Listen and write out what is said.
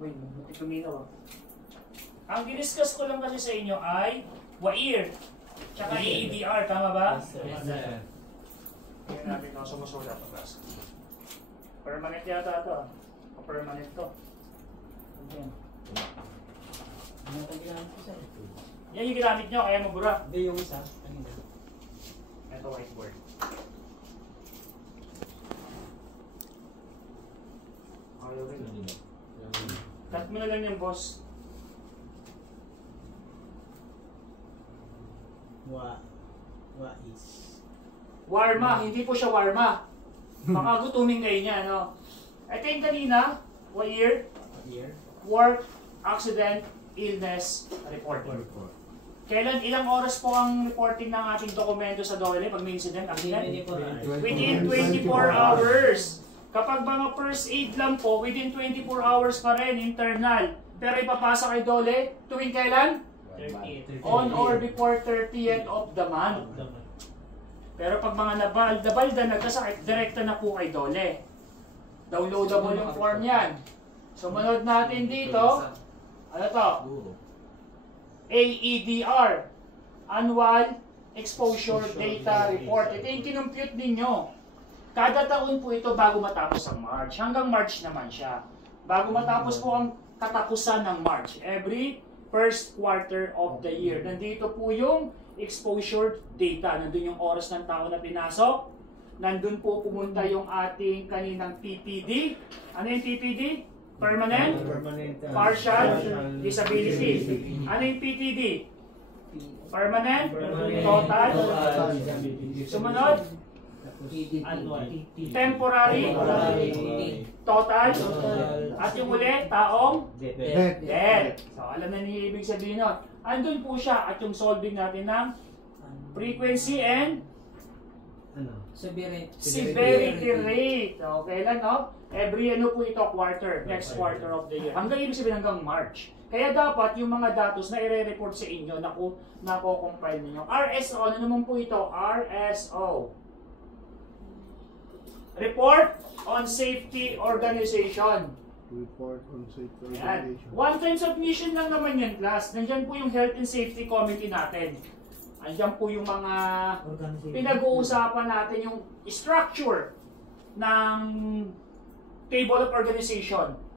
Wait, buti kuminaw ah. Ang diniscuss ko lang kasi sa inyo ay WAIR, tsaka AEDR, tama ba? Yes, sir. Tingnan natin kung sumusulat ang class. Permanent yata ito ah. O permanent to. Ayan. Yan yung ginamit nyo, kaya mabura. Hindi yung isa. Ito whiteboard. Ayaw rin. Cut mo na lang yung boss. Wa is. Warma, hindi po siya warma. Baka gutumin kayo niya, no? Ito yung kanina, WAIR, Work, Accident, Illness, Report. Kailan, ilang oras po ang reporting ng ating dokumento sa DOLE pag may incident, accident? Within 24 hours. Kapag mga first aid lang po, within 24 hours pa rin, internal. Pero ipapasa kay DOLE, tuwing kailan? 30th. On or before 30th of the month. Pero pag mga nabalda, nagkasakit, direkta na po kay DOLE. Downloadable yung form yan. Sumunod natin dito, ano to? AEDR, Annual Exposure Data Report. Ito yung kinumpute ninyo. Kada taon po ito bago matapos ang March. Hanggang March naman siya. Bago matapos po ang katapusan ng March. Every first quarter of the year. Nandito po yung exposure data. Nandun yung oras ng tao na pinasok. Nandun po pumunta yung ating kaninang PPD. Ano yung PPD? Permanent? Partial disability. Ano yung PPD? Permanent? Total? Sumunod? Temporary? Total? At yung uli, taong? Dead. So, alam na niyo ibig sabihin nun. Andun po siya at yung solving natin ng frequency and severity rate. So, kailan, no? Every ano po ito, quarter. Next quarter of the year. Hanggang ibig sabihin hanggang March. Kaya dapat yung mga datos na i-report sa inyo na compile ninyo. RSO, ano naman po ito? RSO. Report on Safety Organization. Report on Safety Organization. One-time submission lang naman yan, class. Nandyan po yung Health and Safety Committee natin. Andyan po yung mga pinag-uusapan natin, yung structure ng Table of Organization.